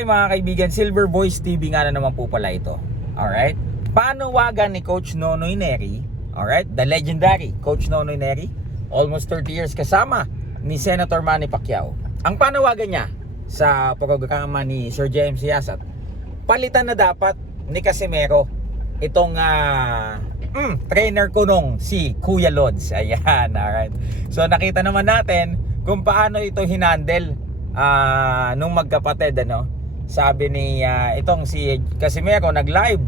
Okay mga kaibigan, Silver Voice TV nga na naman po pala ito. Alright? Panawagan ni Coach Nonoy Neri, alright? The legendary Coach Nonoy Neri, almost 30 years kasama ni Senator Manny Pacquiao. Ang panawagan niya sa programa ni Sir James Yasat, palitan na dapat ni Casimero itong ah, mm, trainer ko nung si Kuya Lods. Ayan, alright. So nakita naman natin kung paano ito hinandle ah, nung magkapatid ano. Sabi ni ah, itong si Casimero nag-live.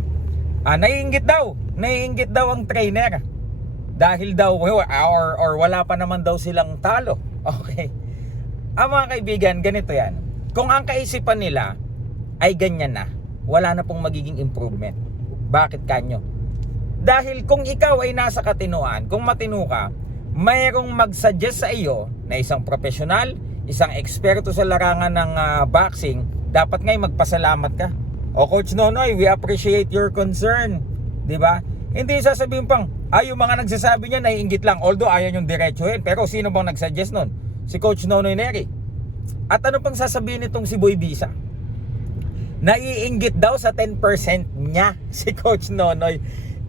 Ah, naiinggit daw. Naiinggit daw ang trainer. Dahil daw or, or wala pa naman daw silang talo. Okay. Ang mga kaibigan, ganito yan. Kung ang kaisipan nila ay ganyan na, wala na pong magiging improvement. Bakit kanyo? Dahil kung ikaw ay nasa katinuan, kung matino ka, mayroong mag-suggest sa iyo na isang profesional, isang eksperto sa larangan ng ah, boxing, dapat ngay magpasalamat ka. O Coach Nonoy, we appreciate your concern. 'Di ba? Hindi sasabihin pang, ay yung mga nagsasabi niya naiinggit lang. Although ayaw yung diretsuhin. Pero sino bang nagsuggest nun? Si Coach Nonoy Neri. At ano pang sasabihin nitong si Boy Bisa? Naiinggit daw sa 10% niya si Coach Nonoy.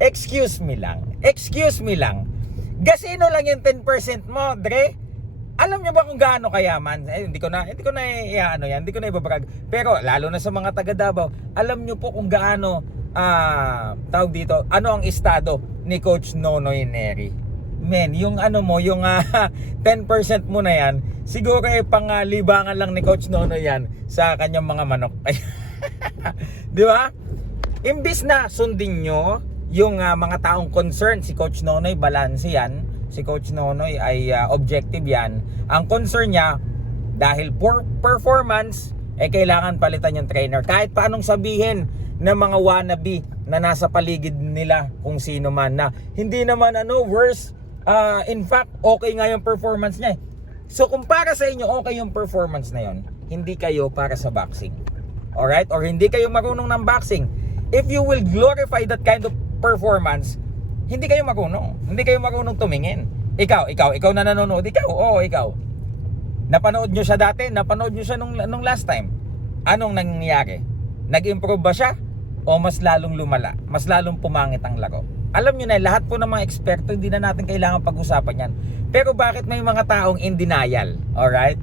Excuse me lang. Excuse me lang. Gasino lang yung 10% mo, Dre? Alam niyo ba kung gaano kayaman? Eh, hindi ko na hindi ko na i- ano yan, hindi ko na ibabrag. Pero lalo na sa mga taga Davao, alam niyo po kung gaano ah tawag dito, ano ang estado ni Coach Nonoy Neri. Men, yung ano mo, yung ah, 10% mo na yan, siguro eh pang lang ni Coach Nonoy yan sa kanyang mga manok. Di ba? Imbis na sundin nyo yung ah, mga taong concerned, si Coach Nonoy, balance yan. Si Coach Nonoy ay ah, objective yan. Ang concern niya, dahil poor performance, eh kailangan palitan yung trainer. Kahit paanong sabihin ng mga wannabe na nasa paligid nila kung sino man na hindi naman ano worse Ah, in fact okay nga yung performance niya eh. so kung para sa inyo okay yung performance na yon hindi kayo para sa boxing alright or hindi kayo marunong ng boxing if you will glorify that kind of performance hindi kayo marunong. Hindi kayo marunong tumingin. Ikaw ikaw ikaw na nanonood. Ikaw oo ikaw. Napanood nyo siya dati napanood nyo siya nung, nung last time. Anong nangyayari? Nag-improve ba siya? O mas lalong lumala? Mas lalong pumangit ang laro alam nyo na lahat po ng mga eksperto hindi na natin kailangan pag-usapan yan. Pero bakit may mga taong in denial? Alright?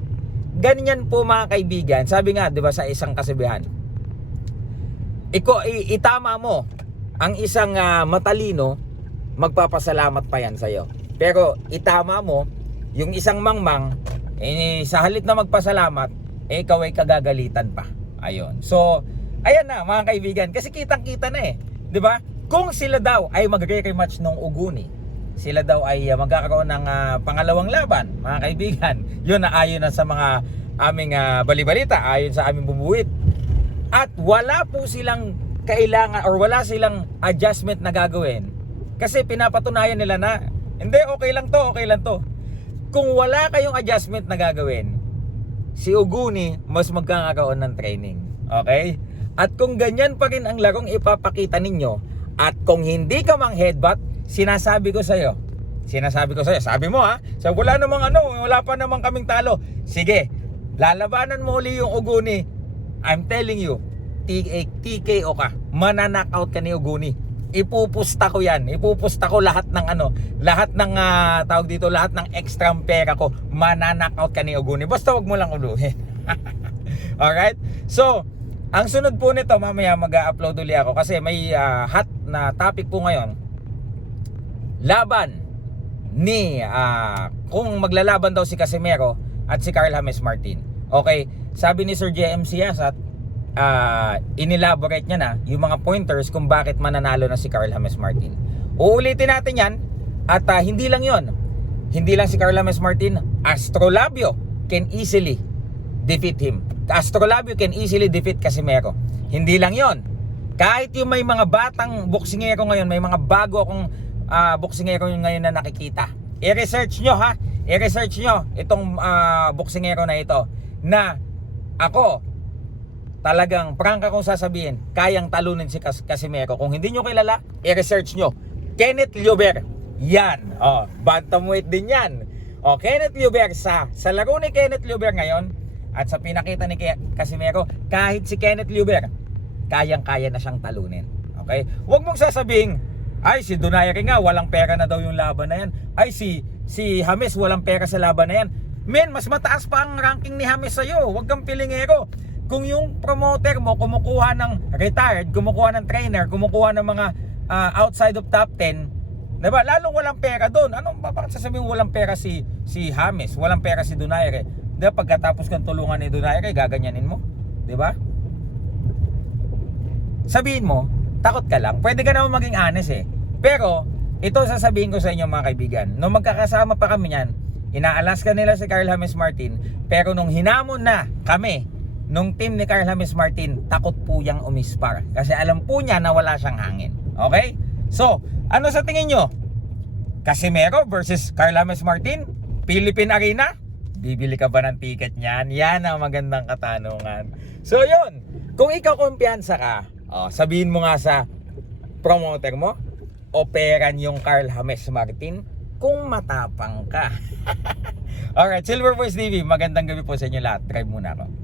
Ganyan po mga kaibigan. Sabi nga 'di ba sa isang kasabihan iko itama mo ang isang ah, matalino magpapasalamat pa yan sa'yo. Pero itama mo yung isang mangmang eh, sa halip na magpasalamat eh ikaw ay kagagalitan pa. Ayun. So ayan na mga kaibigan kasi kitang kita na eh. 'di ba? Kung sila daw ay magre-rematch ng Uguni sila daw ay uh, magkakaroon ng ah, pangalawang laban mga kaibigan. Yun na ayon na sa mga aming ah, balibalita ayon sa aming bumuwit at wala po silang kailangan or wala silang adjustment na gagawin kasi pinapatunayan nila na hindi okay lang to okay lang to. Kung wala kayong adjustment na gagawin si Uguni mas magkakaroon ng training okay? At kung ganyan pa rin ang larong ipapakita ninyo at kung hindi ka mang headbutt sinasabi ko sa'yo sinasabi ko sa'yo sabi mo ha? So wala namang ano wala pa namang kaming talo. Sige lalabanan mo uli yung Uguni I'm telling you, TK, TKO ka. Mananakaut ka ni Uguni. Ipupusta ko yan. Ipupusta ko lahat ng ano, lahat ng ah, tawag dito, lahat ng extra pera ko. Mananakaut ka ni Uguni. Basta wag mo lang uluhin. Alright? So, ang sunod po nito, mamaya mag-upload uli ako kasi may ah, hot na topic po ngayon. Laban ni ah, kung maglalaban daw si Casimero at si Carl James Martin. Okay, sabi ni Sir JM Siasat, ah inelaborate niya na yung mga pointers kung bakit mananalo na si Carl James Martin. Uulitin natin yan at ah, hindi lang yon. Hindi lang si Carl James Martin, Astrolabio can easily defeat him. Astrolabio can easily defeat Casimero. Hindi lang yon. Kahit yung may mga batang boksingero ngayon, may mga bago akong ah, boksingero ngayon na nakikita. I-research nyo ha. I-research nyo itong ah, boksingero na ito na ako talagang prangka kong sasabihin kayang talunin si Cas- Casimero. Kung hindi nyo kilala, i-research nyo. Kenneth Liober. Yan. Oh, bantamweight din yan. Oh, Kenneth Liober sa sa laro ni Kenneth Liober ngayon, At sa pinakita ni Casimero, kahit si Kenneth Luber, kayang-kaya na siyang talunin. Okay? Huwag mong sasabihin, ay si Donaire nga, walang pera na daw yung laban na yan. Ay si, si James, walang pera sa laban na yan. Men, mas mataas pa ang ranking ni James sa'yo. Huwag kang pilingero. Kung yung promoter mo kumukuha ng retired, kumukuha ng trainer, kumukuha ng mga ah, outside of top 10, 'di ba? Lalong walang pera doon. Ano ba bakit sasabihin walang pera si si James, walang pera si Donaire? 'Di ba pagkatapos kang tulungan ni Donaire, gaganyanin mo, 'di ba? Sabihin mo, takot ka lang. Pwede ka naman maging honest eh. Pero ito sasabihin ko sa inyo mga kaibigan. Nung magkakasama pa kami niyan, inaalas ka nila si Carl James Martin, pero nung hinamon na kami nung team ni Carl James Martin, takot po yang umispar. Kasi alam po niya na wala siyang hangin. Okay? So, ano sa tingin nyo? Casimero versus Carl James Martin? Philippine Arena? Bibili ka ba ng ticket niyan? Yan ang magandang katanungan. So, yun. Kung ikaw kumpiyansa ka, oh, sabihin mo nga sa promoter mo, operan yung Carl James Martin kung matapang ka. Alright, Silver Voice TV, magandang gabi po sa inyo lahat. Drive muna ako.